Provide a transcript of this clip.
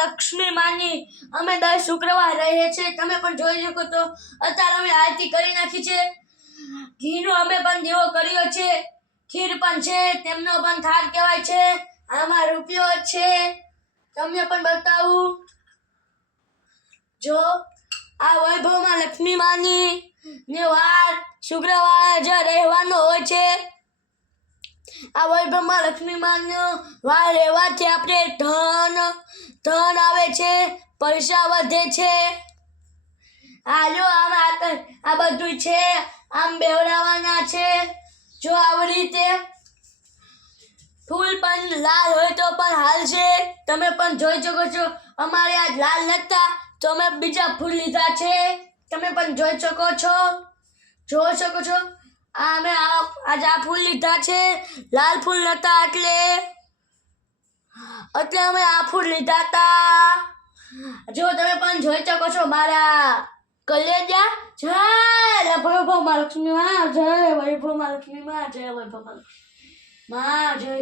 લક્ષ્મી માની અમે દર શુક્રવાર રહીએ છીએ. તમે પણ જોઈ શકો તો અત્યારે અમે આરતી કરી નાખી છે. ઘીનો અમે પણ દીવો કર્યો છે. ખીર પણ છે, તેમનો પણ થાળ કહેવાય છે. આમાં રૂપિયો છે, તમને પણ બતાવું. જો આ વૈભવમાં લક્ષ્મી માની ને વાર શુક્રવારે જ રહેવાનો હોય છે. આ વૈભવમાં લક્ષ્મી માનો વાર રહેવાથી આપણે ધન આવે છે, પૈસા વધે છે. જો આ બધું છે, આમ બેવડાવવાના છે. જો આવી રીતે ફૂલ પણ લાલ હોય તો પણ હાલશે. તમે પણ જોઈ શકો છો. અમારે આજ લાલ નતા તો અમે બીજા ફૂલ લીધા છે. તમે પણ જોઈ શકો છો. અમે આજ આ ફૂલ લીધા છે. લાલ ફૂલ નતા એટલે અમે આ ફૂલ લીધા હતા. જો તમે પણ જોઈ શકો છો મારા કલેજા. જય વૈભવમાં લક્ષ્મી માં, જય વૈભવમાં લક્ષ્મી માં, જય વૈભવમાં લક્ષ્મી માં, જય.